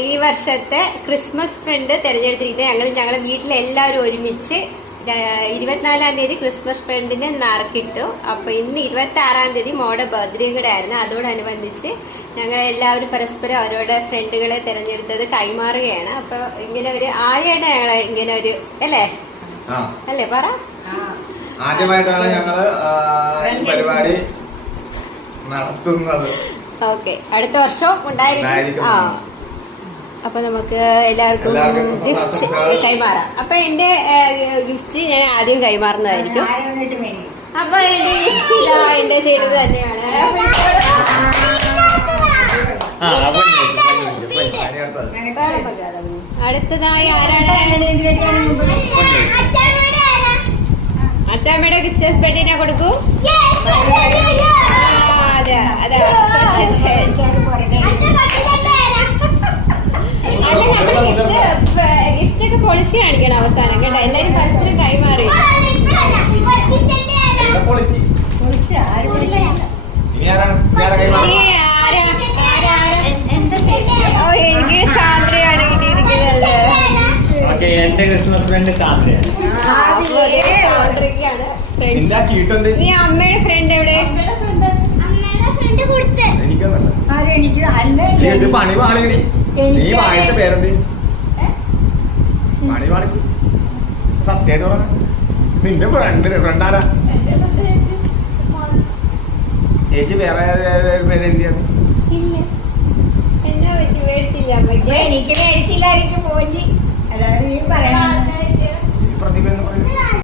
ഈ വർഷത്തെ Christmas friend തിരഞ്ഞെടുത്തിരിക്കുന്നത്. ഞങ്ങൾ ഞങ്ങളുടെ വീട്ടിലെ എല്ലാവരും ഒരുമിച്ച് ഇരുപത്തിനാലാം തീയതി ക്രിസ്മസ് ഫ്രണ്ടിന് നറുക്കിട്ടു അപ്പോൾ ഇന്ന് ഇരുപത്തി ആറാം തീയതി മോടെ ബർത്ത്ഡേയും കൂടെ ആയിരുന്നു. അതോടനുബന്ധിച്ച് ഞങ്ങൾ എല്ലാവരും പരസ്പരം അവരുടെ ഫ്രണ്ടുകളെ തിരഞ്ഞെടുത്തത് കൈമാറുകയാണ്. അപ്പൊ ഇങ്ങനെ ഒരു ആദ്യമായിട്ട് ഞങ്ങൾ ഇങ്ങനെ ഒരു അല്ലേ? ആ. അല്ലേ? പറ. ആദ്യമായിട്ടാണ് ഞങ്ങൾ പരിപാടി നടത്തുന്നത്. ഓക്കെ. അടുത്ത വർഷം ഉണ്ടായിരിക്കും. ഉണ്ടായിരിക്കും. ആ. അപ്പൊ നമുക്ക് എല്ലാവർക്കും ഗിഫ്റ്റ്. കൈമാറാം. അപ്പൊ എന്റെ ഗിഫ്റ്റ് ഞാൻ ആദ്യം കൈമാറുന്നതായിരിക്കും. അപ്പൊ എന്റെ ഗിഫ്റ്റ് ഇതാ എന്റെ ചെയ്തത് തന്നെയാണ്. അടുത്തതായി ആരാണ്? അച്ചാമ്മയുടെ ഗിഫ്റ്റ് പെട്ടിനെ കൊടുക്കൂ ആ, അതെ അതെ കുറച്ച് അല്ല നമ്മൾ ഗിഫ്റ്റ് ഗിഫ്റ്റ് ഒക്കെ പൊളിച്ച് കാണിക്കണം അവസാനം കേട്ടോ. എല്ലാരും പരസ്പരം കൈമാറി. എന്നെ പൊളിച്ച്. ഇനി ആരാണ്? ആരാ കൈമാറുക? നീ ആരാ ആരാ ആരാ? ഓ എനിക്ക് സാന്ദ്രയാണ് കിട്ടിയിരിക്കുന്നത്. ഓക്കെ എന്റെ ക്രിസ്മസ് ഫ്രണ്ട് സാന്ദ്രയാണ്. നീ അമ്മയുടെ ഫ്രണ്ട് എവിടെ? എനിക്ക് അല്ല പണി പാളിയടി നീ വാങ്ങിച്ച പേരെന്ത്? പാളി സത്യായിട്ട് പറഞ്ഞ. നിന്റെ ഫ്രണ്ട് ഫ്രണ്ട് ആരാ? ചേച്ചി. വേറെ പേര് എഴുതിയത് ഇല്ല. എന്നാ പറ്റി മേടിച്ചില്ല. അമ്മയ്ക്ക് എനിക്ക് മേടിച്ചില്ലായിരിക്കും പോയി അതാണ് ഈ